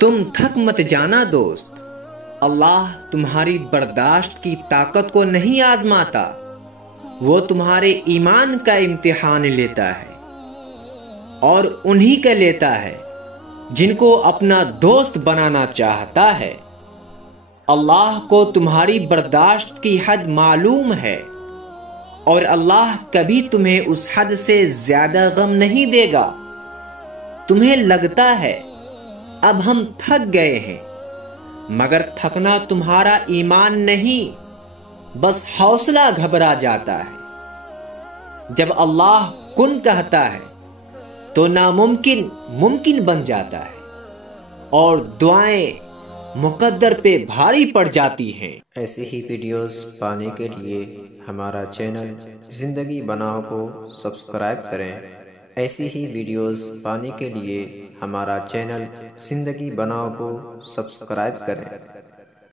تم تھک مت جانا دوست، اللہ تمہاری برداشت کی طاقت کو نہیں آزماتا، وہ تمہارے ایمان کا امتحان لیتا ہے، اور انہی کا لیتا ہے جن کو اپنا دوست بنانا چاہتا ہے۔ اللہ کو تمہاری برداشت کی حد معلوم ہے، اور اللہ کبھی تمہیں اس حد سے زیادہ غم نہیں دے گا۔ تمہیں لگتا ہے اب ہم تھک گئے ہیں، مگر تھکنا تمہارا ایمان نہیں، بس حوصلہ گھبرا جاتا ہے۔ جب اللہ کن کہتا ہے تو ناممکن ممکن بن جاتا ہے، اور دعائیں مقدر پہ بھاری پڑ جاتی ہیں۔ ایسی ہی ویڈیوز پانے کے لیے ہمارا چینل زندگی بناؤ کو سبسکرائب کریں۔ ایسی ہی ویڈیوز پانے کے لیے ہمارا چینل زندگی بناؤ کو سبسکرائب کریں۔